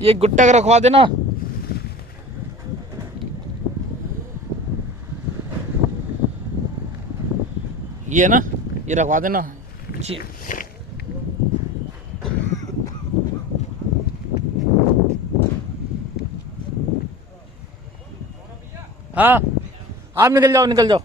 ये गुट्टा का रखवा देना। ये है ना, ये रखवा देना। हाँ, आप निकल जाओ, निकल जाओ।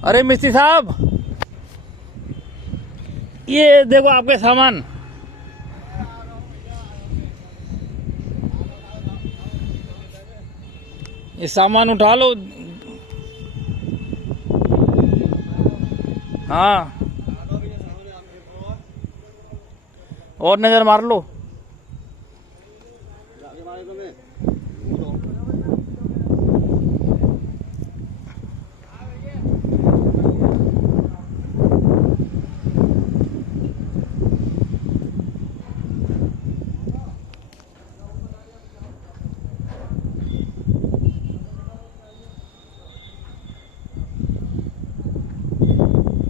अरे मिस्त्री साहब, ये देखो आपके सामान। ये सामान उठा लो। हाँ, और नजर मार लो।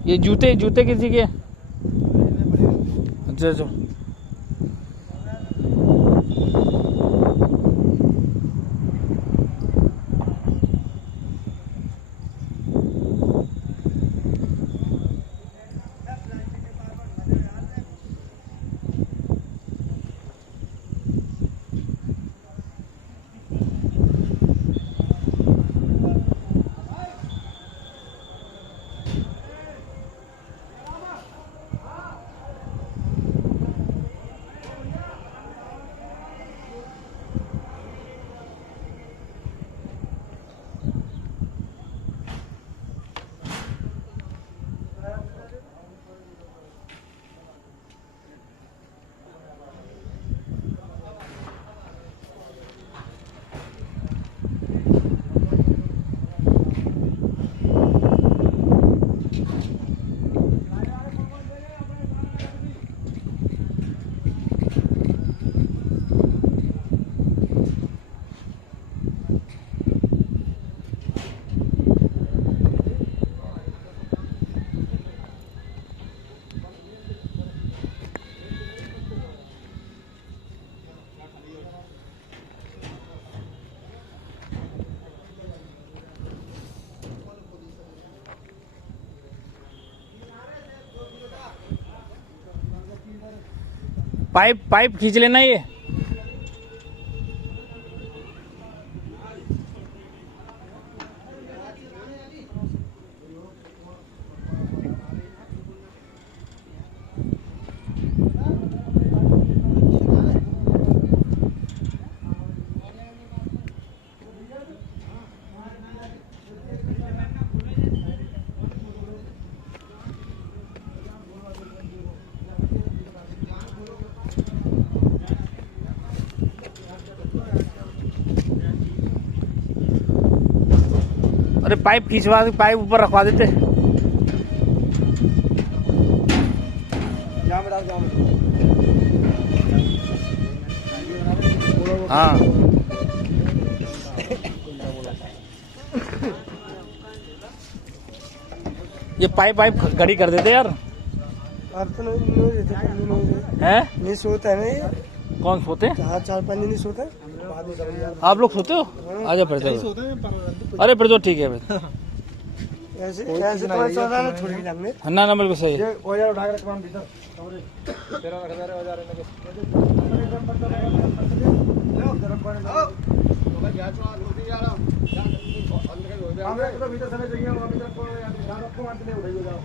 ये जूते जूते किसी के? अच्छा अच्छा। पाइप पाइप खींच लेना ये। अरे पाइप खींचवा, पाइप ऊपर रखवा देते। हाँ, ये पाइप पाइप खड़ी कर देते यार। तो नहीं हैं? नहीं सोता है ना ये। कौन सोते हैं? 4-5 दिन नहीं सोता। आप लोग सोते हो? आजा फिर तो। अरे फिर तो ठीक है फिर। ऐसे ऐसे तो ऐसा होता है ना छोड़ के जाएंगे ना ना बिल्कुल सही है। ये औजार उठा के रख वहाँ भीतर कमरे तेरा रख दे औजार इनके भीतर समय चाहिए वहाँ भीतर को यार रखो वहाँ से ले उठाइए जाओ